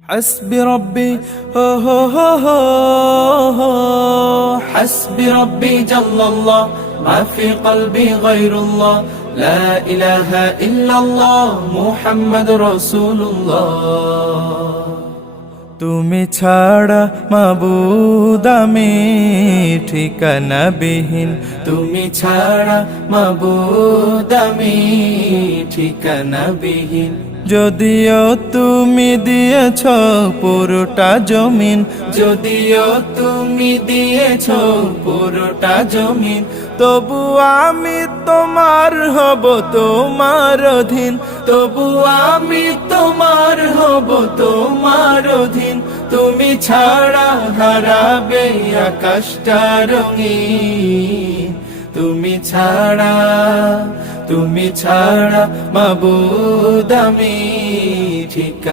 حسبي ربي هو هو هو هو حسبي ربي جل الله ما في قلبي غير الله لا إله إلا الله محمد رسول الله তুমি ছাড়া মাবুদ আমি ঠিকানা বিহীন তুমি ছাড়া মাবুদ আমি ঠিকানা বিহীন যদিও তুমি দিয়েছ পুরোটা জমিন যদিও তুমি দিয়েছ পুরোটা জমিন তবু আমি তোমার হব তোমার অধীন তবু আমি তোমার হব তোমার অধীন তুমি ছাড়া হারাবে আকাশটা রঙিন তুমি ছাড়া মাবুদ আমি ঠিকানা